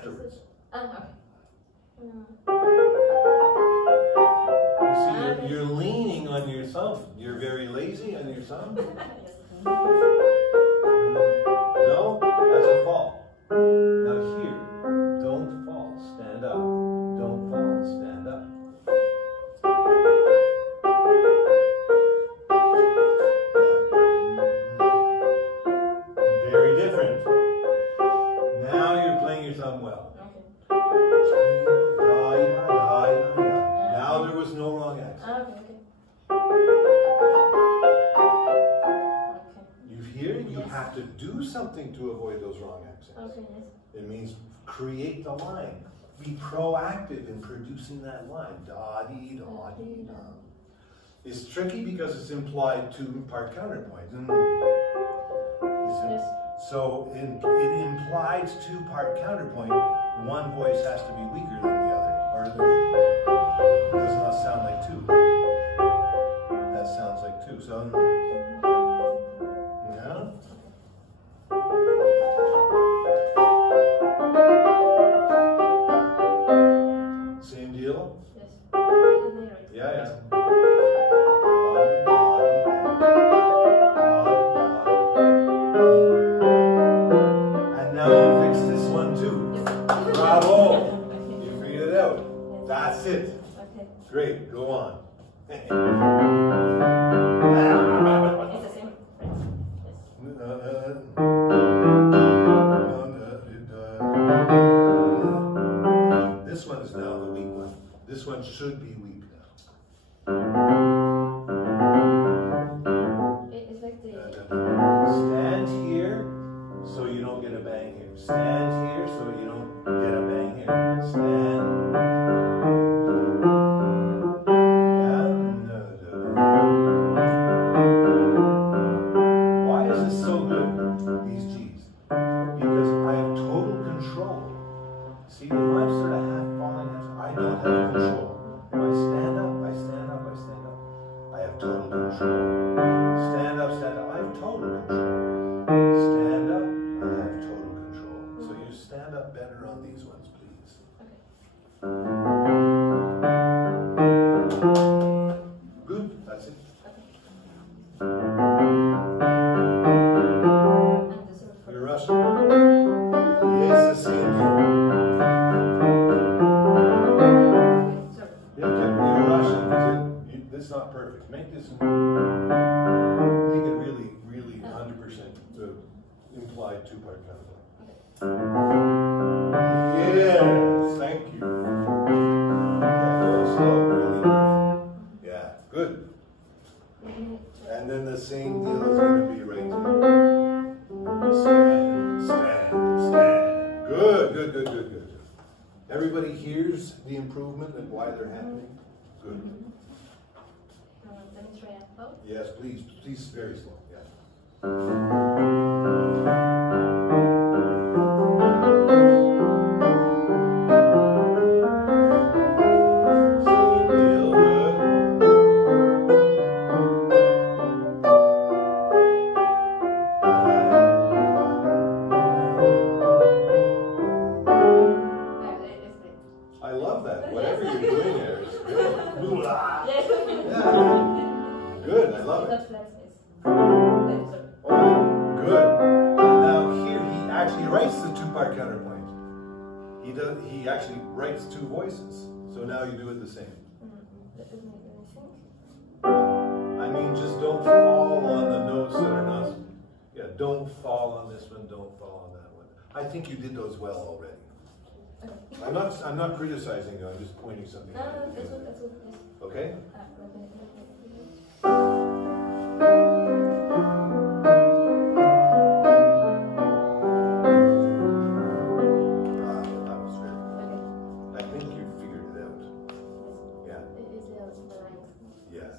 afterwards. Okay. You see, you're leaning on your thumb. You're very lazy on your thumb. Yes. No, that's a fall. Now here, don't fall, stand up. Don't fall, stand up. Very different. Now you're playing your thumb well. Now there was no wrong accent. You hear? You have to do something to avoid those wrong accents. Okay, yes. It means create the line. Be proactive in producing that line. Da-dee, da-dee, da. It's tricky because it's implied two-part counterpoint. Yes. So it implies two-part counterpoint. One voice has to be weaker than the other, or it does not sound like two. That sounds like two. So, yeah. Same deal? Yes. Yeah, yeah. And now you fix this one too. Bravo! You figured it out. That's it. Okay. Great, go on. It's the same. This one is now the weak one. This one should be weak now. It's like the... Stand here so you don't get a bang here. Stand here so you don't get a bang here. Stand. Why is this so good, these G's? Because I have total control. See, if I'm sort of half falling, I don't have control. If I stand up, I stand up, I stand up. I have total control. Stand up, stand up. I have total control. Stand up, I have total control. So you stand up better on these ones, please. Good, that's it. You're rushing. Yes, the same thing. You're rushing because this is not perfect. Make it really, really 100% implied two-part counterpoint. Yes, thank you. Very slow, really. Yeah, good. And then the same deal is going to be right here. Stand, stand, stand. Good, good, good, good, good. Everybody hears the improvement and why they're happening? Good. Let me try and hold. Yes, please, please, very slow. Yeah. Same deal, good. I love that. Whatever you're doing there is good. Yeah. Good, I love it. Oh, good. And now here he actually writes the two-part counterpoint. He actually writes two voices. So now you do it the same. I mean, just don't fall on the notes that are not. Yeah, don't fall on this one. Don't fall on that one. I think you did those well already. I'm not criticizing you. I'm just pointing something out. No, that's good. That's good. Yes. Okay. That was great. I think you figured it out. Yeah. Yes.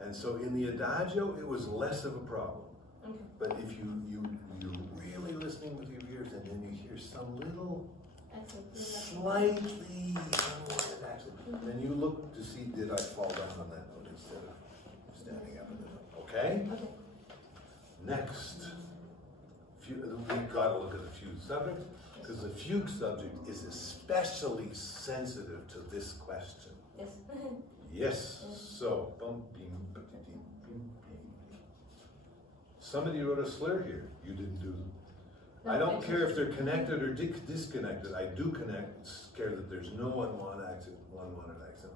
And so in the adagio, it was less of a problem. Okay. But if you're really listening with your ears, and then you hear some little slightly unwanted accent, then you look to see, did I fall down on that note instead of standing up in the note? Okay? Okay. Next, we've got to look at the fused subject. Because the fugue subject is especially sensitive to this question. Yes. Yes. So, bum, beam, beam, beam. Somebody wrote a slur here. You didn't do them. No, I don't care if they're connected or disconnected. I do care that there's no unwanted accent on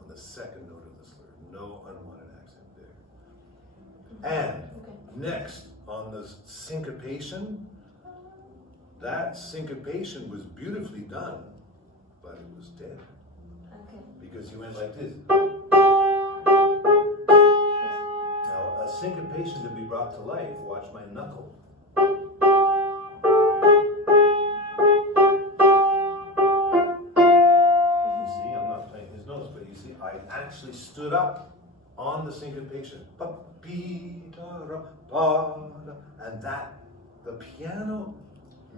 the second note of the slur. No unwanted accent there. And next, on the syncopation, that syncopation was beautifully done, but it was dead. Okay. Because you went like this. Now, a syncopation to be brought to life, watch my knuckle. You see, I'm not playing his notes, but you see, I actually stood up on the syncopation. And that, the piano,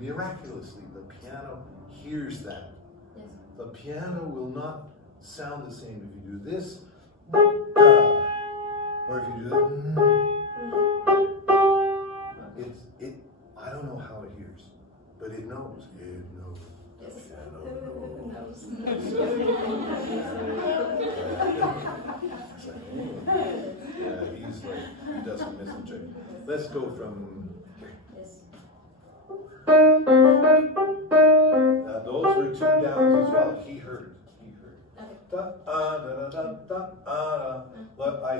miraculously, the piano hears that. Yes. The piano will not sound the same if you do this, or if you do that. I don't know how it hears, but it knows. It knows. Yes. The piano knows. Yeah, he's like, he doesn't miss a trick. Let's go from here. Yes. Those were two downs as well. He heard. Okay. But I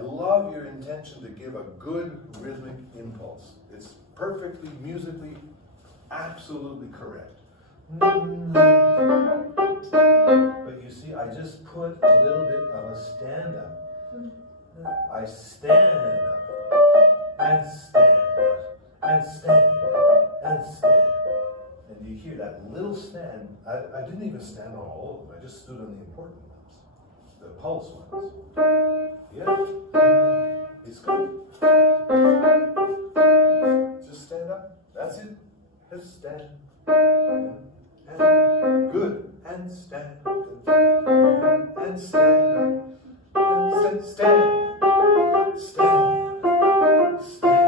love your intention to give a good rhythmic impulse. It's perfectly, musically, absolutely correct. But you see, I just put a little bit of a stand up. I stand up, and stand, and stand, and stand. And you hear that little stand. I didn't even stand on all of them. I just stood on the important ones, the pulse ones. Yeah, it's good. Just stand up. That's it. Just stand. And good. And stand. And stand. And stand. Stand. Stand.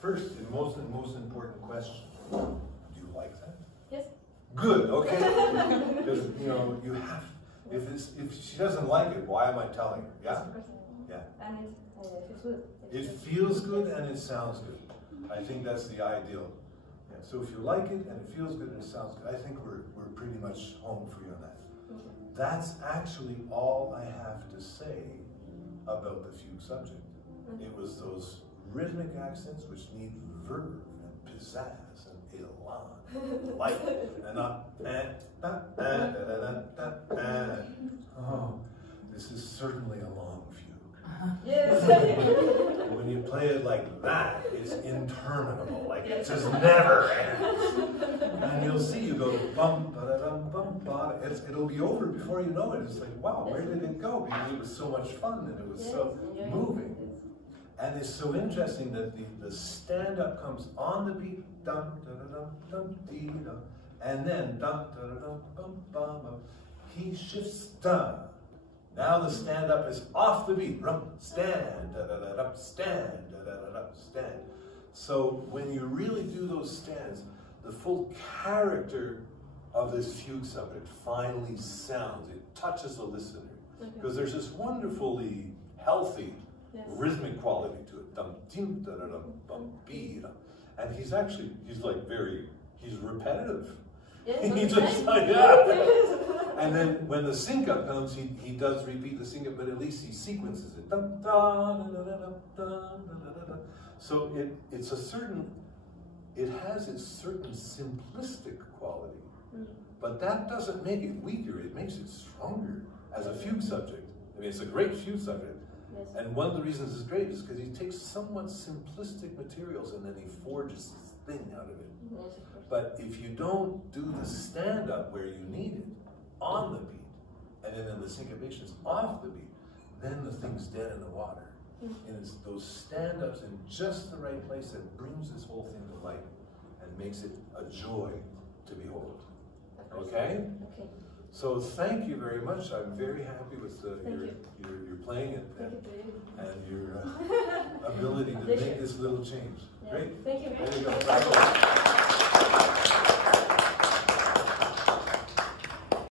First and most important question. Do you like that? Yes. Good, okay. Because you have. If she doesn't like it, why am I telling her? Yeah. Yeah. And it feels good. It feels good and it sounds good. I think that's the ideal. Yeah. So if you like it and it feels good and it sounds good, I think we're pretty much home free on that. Okay. That's actually all I have to say about the fugue subject. Okay. It was those rhythmic accents which need verve and pizzazz and elan, light, and not oh, this is certainly a long fugue. Yes. When you play it like that, it's interminable, like it just never ends. And you'll see, you go bum ba da dum bum ba. It'll be over before you know it. It's like, wow, where did it go? Because it was so much fun and it was so moving. And it's so interesting that the stand-up comes on the beat, dum da da dum dum dee dum, and then dum da da dum bum bum bum. He shifts da. Now the stand-up is off the beat. Rum stand da da da dum stand da da da dum stand. So when you really do those stands, the full character of this fugue subject finally sounds. It touches the listener because there's this wonderfully healthy. Yes. Rhythmic quality to it. Dum dum da da dum bum bee. And he's repetitive. Yes, He just like And then when the sync-up comes, he does repeat the sync-up, but at least he sequences it. Dum da da da da da da da da. So it has its certain simplistic quality, but that doesn't make it weaker. It makes it stronger as a fugue subject. I mean, it's a great fugue subject. Yes. And one of the reasons it's great is because he takes somewhat simplistic materials and then he forges this thing out of it. Yes, of course. But if you don't do the stand-up where you need it, on the beat, and then the syncopation's off the beat, then the thing's dead in the water. And it's those stand-ups in just the right place that brings this whole thing to light and makes it a joy to behold. Okay? Okay. So thank you very much. I'm very happy with your playing it and your ability to make this little change. Yeah. Great. Thank you. There you go.